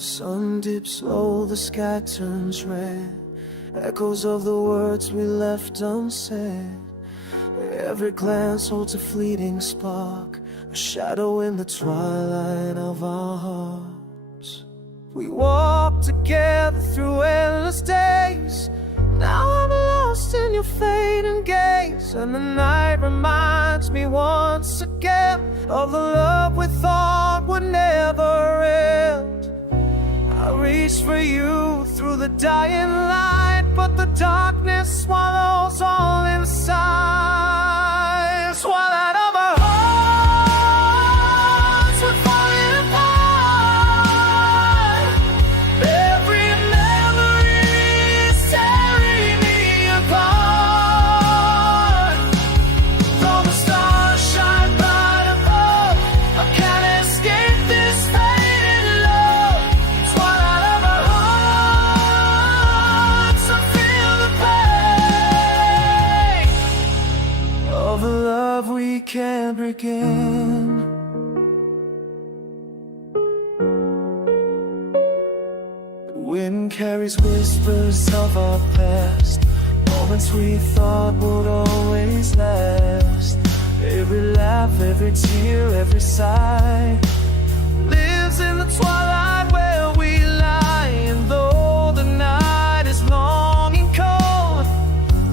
The sun dips low, the sky turns red. Echoes of the words we left unsaid. Every glance holds a fleeting spark, a shadow in the twilight of our hearts. We walk together through endless days. Now I'm lost in your fading gaze, and the night reminds me once again of the love we thought would never end. I reach for you through the dying light, but the darkness swallows all inside. Swallowed of our hearts, we're falling apart. Every memory is tearing me apart. Though the stars shine bright above, I can't escape this fading love. Swallowed of our hearts, I feel the pain of a love we can't begin. The wind carries whispers of our past, moments we thought would always last. Every laugh, every tear, every sigh lives in the twilight where we lie. And though the night is long and cold,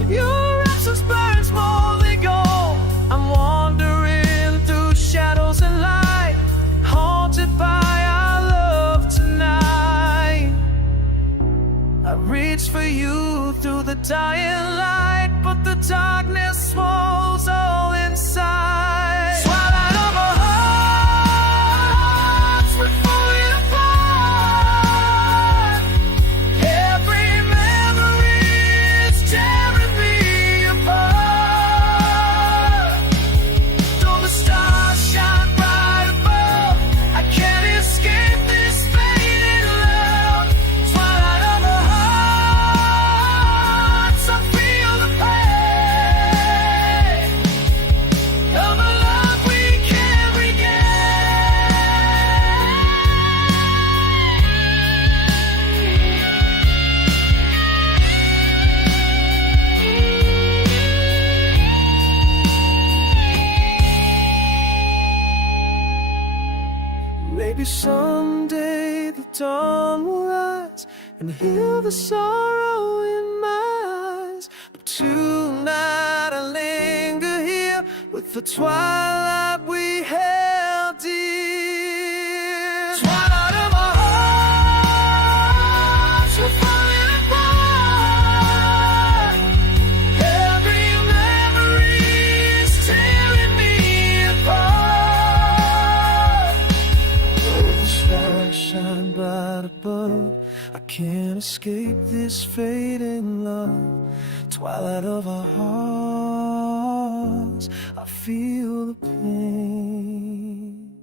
your absence burns moldy gold. I'm wandering through shadows and light, haunted by our love tonight. I reach for you through the dying light, but the darkness swallows all inside. Swallowed of our hearts, we're falling apart. Every memory is tearing me apart. Though the stars shine bright above, I can't escape this fading love. Swallowed of our hearts, I feel the pain of a love we can't regain. Maybe someday the dawn will rise and heal the sorrow in my eyes. But tonight I linger here with the twilight we held dear. Twilight of our hearts, we're falling apart. Every memory is tearing me apart. Though the stars shine bright above, I can't escape this fading love. Twilight of our hearts, I feel the pain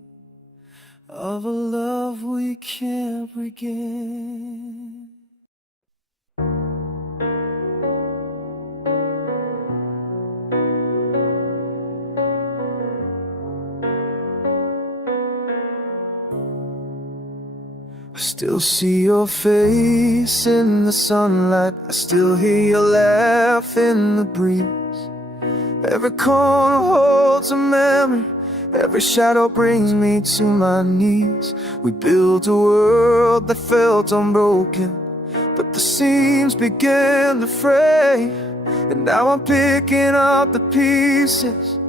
of a love we can't regain. I still see your face in the sunlight, I still hear your laugh in the breeze. Every corner holds a memory, every shadow brings me to my knees. We built a world that felt unbroken, but the seams began to fray. And now I'm picking up the pieces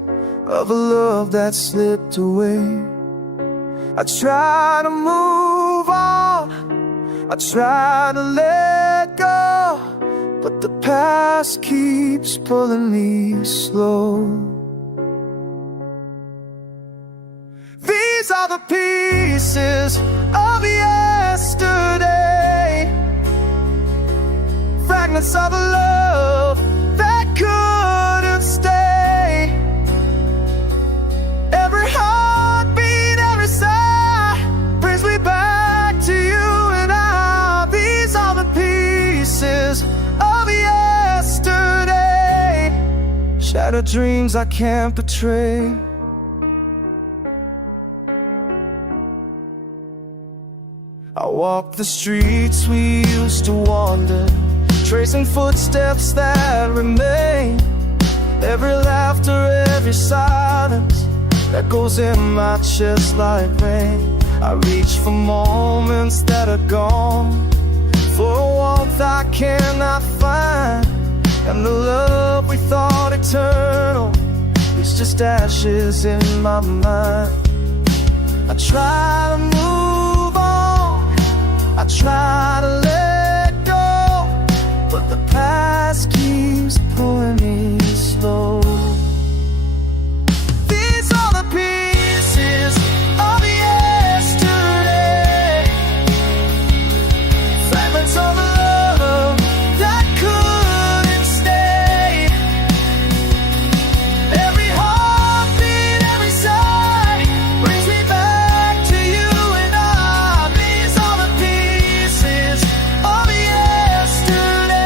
of a love that slipped away. I try to move on, I try to let go, but the past keeps pulling me slow. These are the pieces of yesterday, fragments of a love that couldn't stay. Every heartbeat, every sigh brings me back to you and I. These are the pieces of yesterday, shattered dreams I can't betray. I walk the streets we used to wander, tracing footsteps that remain. Every laughter, every silence that goes in my chest like rain. I reach for moments that are gone, for a warmth I cannot find. And the love we thought eternal is just ashes in my mind. I try to move on, I try to let go, but the past keeps pulling me slow. These are the pieces of yesterday, fragments of love that couldn't stay. Every heartbeat, every sigh brings me back to you and I. These are the pieces of yesterday,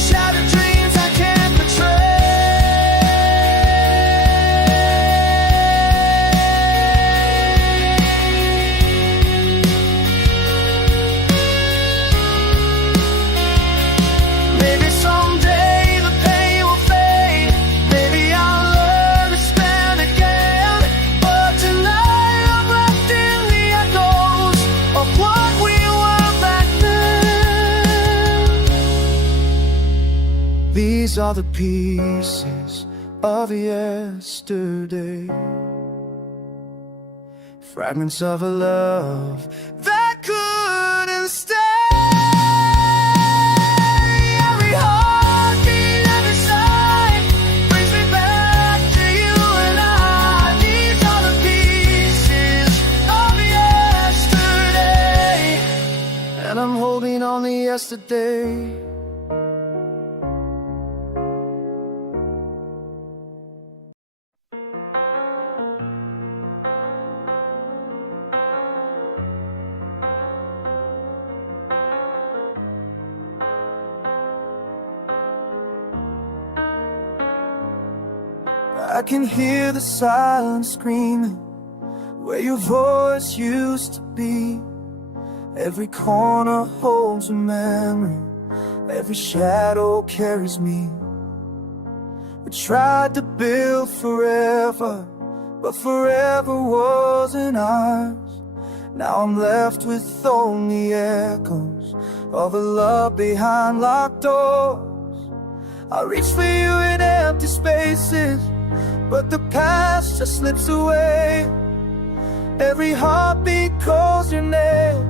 shattered dreams I can't betray. Maybe someday the pain will fade, maybe I'll learn to stand again, but tonight I'm wrapped in the echoes of what we were back then. These are the pieces of yesterday, fragments of a love that couldn't stay. Every heartbeat, every sigh brings me back to you and I. These are the pieces of yesterday, and I'm holding on to yesterday. I can hear the silence screaming where your voice used to be. Every corner holds a memory, every shadow carries me. We tried to build forever, but forever wasn't ours. Now I'm left with only echoes of a love behind locked doors. I reach for you in empty spaces, but the past just slips away. Every heartbeat calls your name,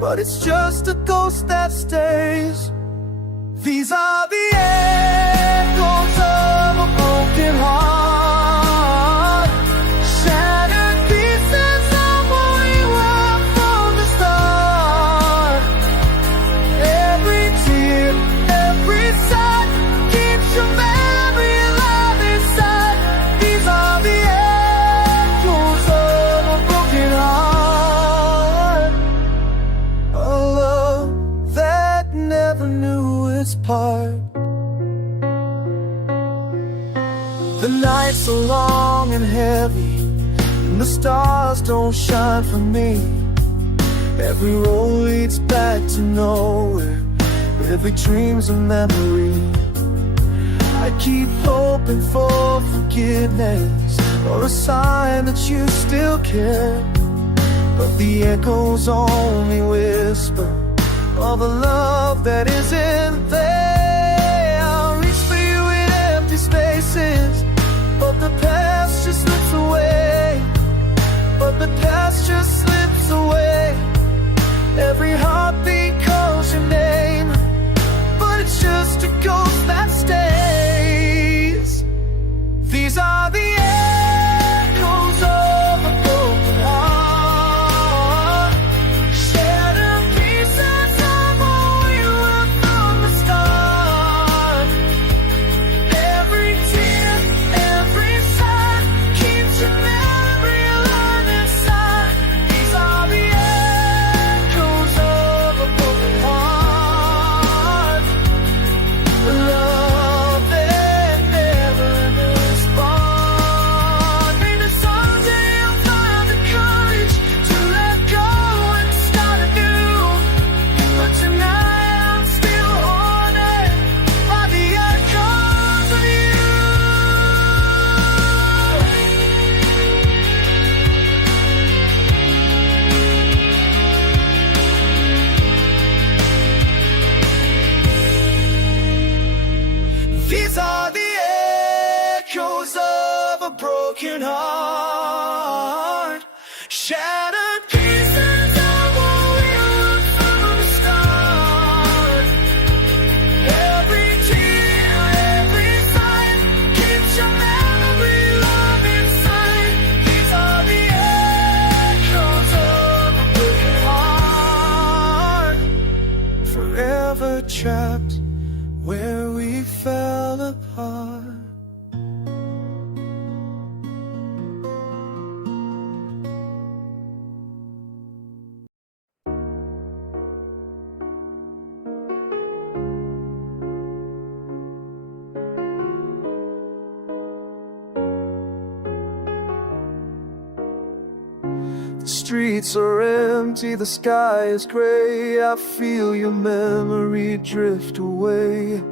but it's just a ghost that stays. These are the echoes of a broken heart, shattered pieces of what we were from the start. Every tear, every sigh keeps your memory alive inside. These are the echoes of a broken heart, a love that never knew its part. The nights are long and heavy, and the stars don't shine for me. Every road leads back to nowhere, every dream's a memory. I keep hoping for forgiveness, or a sign that you still care, but the echoes only whisper of a love that isn't there. I'll reach for you in empty spaces, but the past just slips away. But the past just slips away. Every heartbeat calls your name, but it's just a ghost that stays. These are the echoes of a broken heart, shattered pieces of what we were from the start. Every tear, every sigh keeps your memory alive inside. These are the broken heart. Shattered pieces of what we were from the start. Every tear, every sign keeps your memory alive inside. These are the echoes of a broken heart. Forever trapped where we fell apart. The streets are empty, the sky is gray. I feel your memory drift away.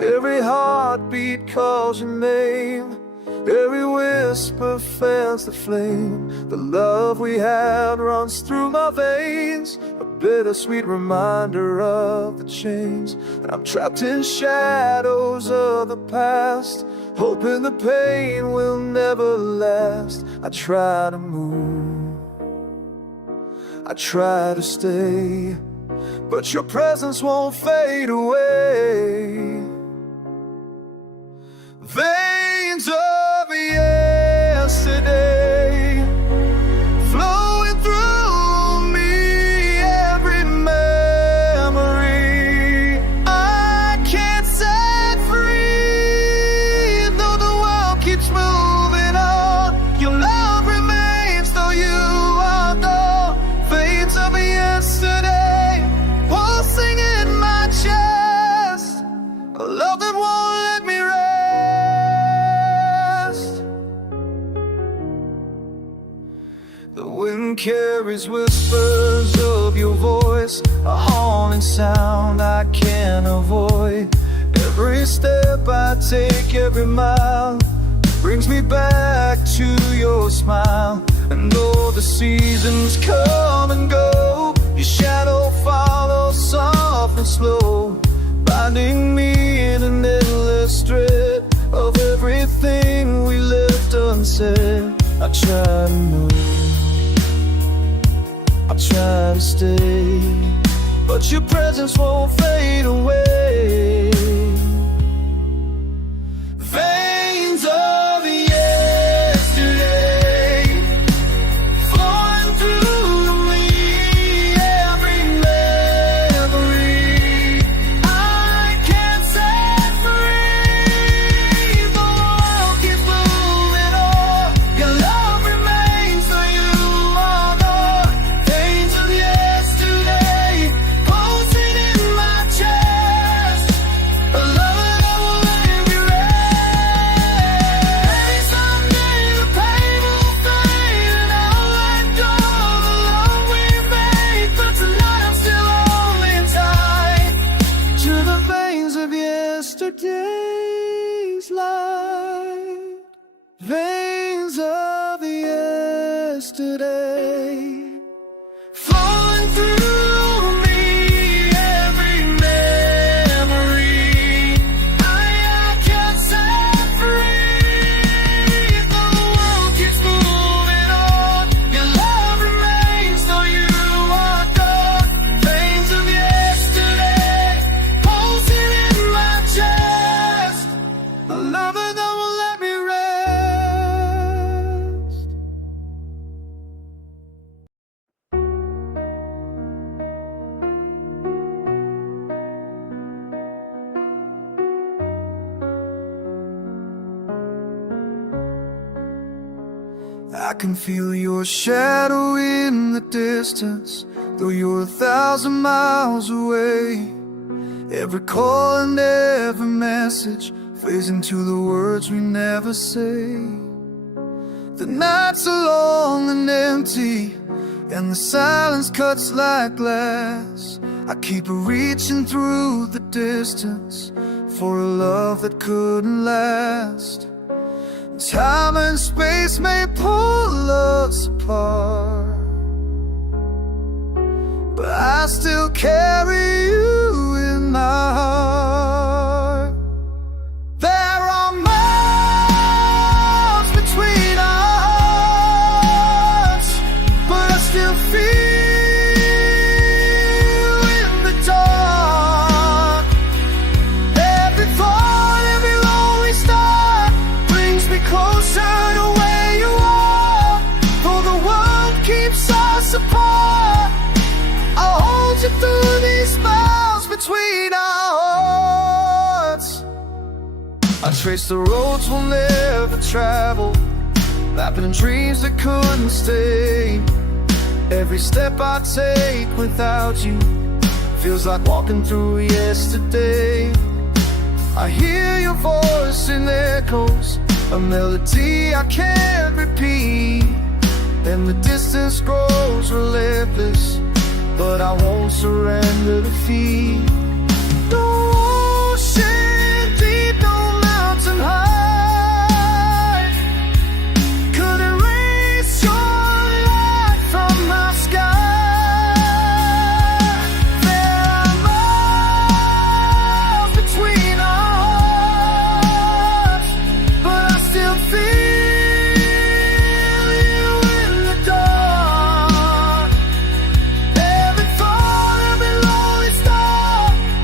Every heartbeat calls your name. Every whisper fans the flame. The love we had runs through my veins, a bittersweet reminder of the chains. And I'm trapped in shadows of the past, hoping the pain will never last. I try to move, I try to stay, but your presence won't fade away. Veins of yesterday flowing through me, every memory I can't set free. Though the world keeps moving on, your love remains, though you are gone. Veins of yesterday pulsing in my chest, a love that won't let me rest. The wind carries whispers of your voice, a haunting sound I can't avoid. Every step I take, every mile brings me back to your smile. And though the seasons come and go, your shadow follows soft and slow, binding me in an endless thread of everything we left unsaid. I try to move, I try to stay, but your presence won't fade away. Veins of yesterday flowing through me, every memory I can't set free. The world keeps moving on, your love remains, so you are gone. Veins of yesterday pulsing in my chest, a love that will let me rest. Someday the pain will fade and I'll let go of the love we made, but tonight I'm still holding tight to the veins of yesterday's light. Veins of yesterday flowing through me, every memory I can't set free. The world keeps moving on, your love remains, though you are gone. Veins of yesterday pulsing in my chest, a lover that will let me rest. I can feel your shadow in the distance, though you're 1,000 miles away. Every call and every message fades into the words we never say. The nights are long and empty, and the silence cuts like glass. I keep reaching through the distance for a love that couldn't last. Time and space may pull us apart, but I still carry you in my heart. There are miles between us. trace the roads we'll never travel, laughing in dreams that couldn't stay. Every step I take without you feels like walking through yesterday. I hear your voice in echoes, a melody I can't repeat. And the distance grows relentless, but I won't surrender defeat. No ocean deep, no mountain high could erase your light from my sky. There are miles between our hearts, but I still feel you in the dark. Every thought, every lonely star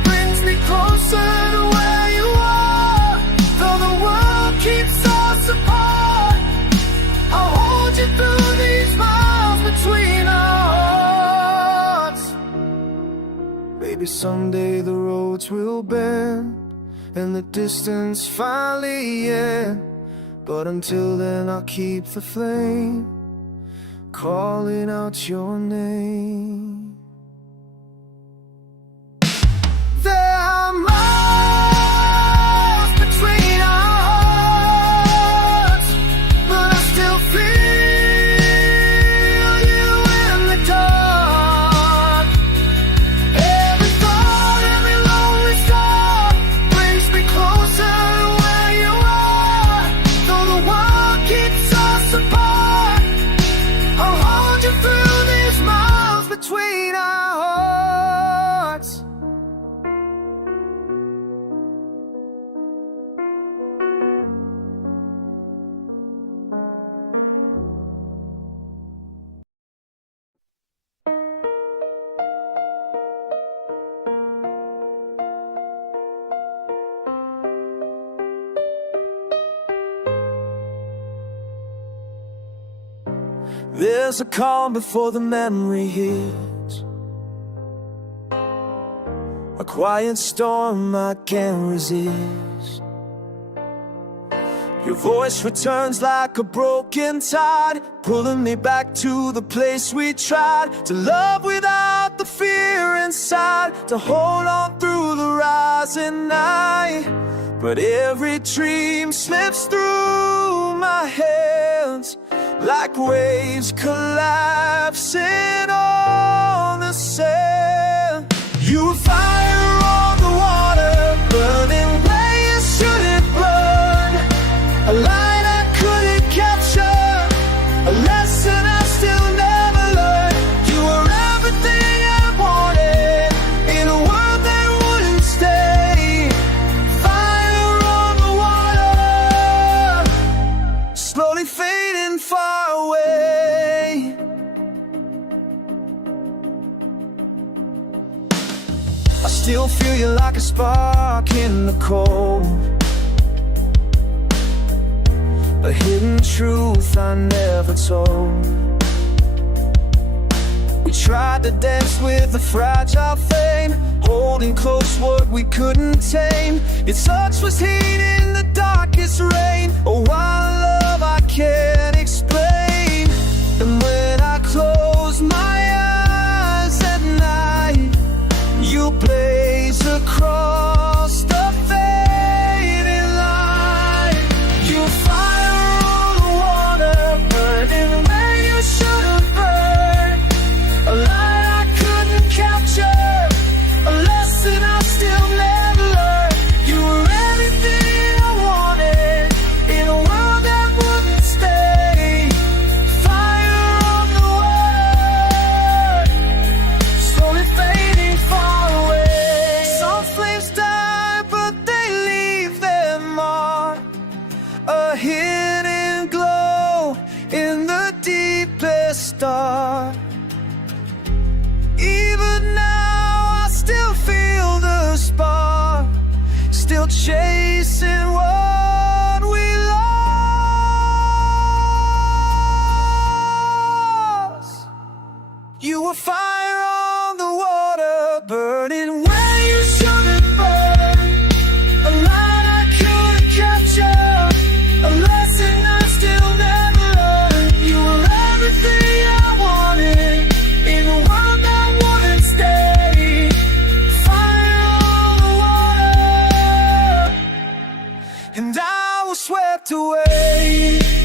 brings me closer to where you are. Though the world keeps us apart, I'll hold you through these miles between our hearts. Maybe someday the roads will bend and the distance finally end, but until then I'll keep the flame, calling out your name. There are miles between our hearts, but I still feel you in the dark. Every thought, every lonely star brings me closer to where you are. Though the world keeps us apart, I'll hold you through these miles between our hearts. There's a calm before the memory hits, a quiet storm I can't resist. Your voice returns like a broken tide, pulling me back to the place we tried to love without the fear inside, to hold on through the rising night. But every dream slips through my hands like waves collapsing on the sand. You were fire on the water, burning where you shouldn't burn, a light I couldn't capture, a lesson I still never learned. You were everything I wanted in a world that wouldn't stay. Fire on the water, slowly fading far away. I still feel you like a spark in the cold, a hidden truth I never told. We tried to dance with a fragile flame, holding close what we couldn't tame. Your touch was heat in the darkest rain, a wild love I can't explain. And when I close my eyes at night, you blaze across the fading light. You fire on the water, burning where you should have burned, a light I couldn't capture, a lesson I still never learned. You were everything I wanted in a world that wouldn't stay. tucked away.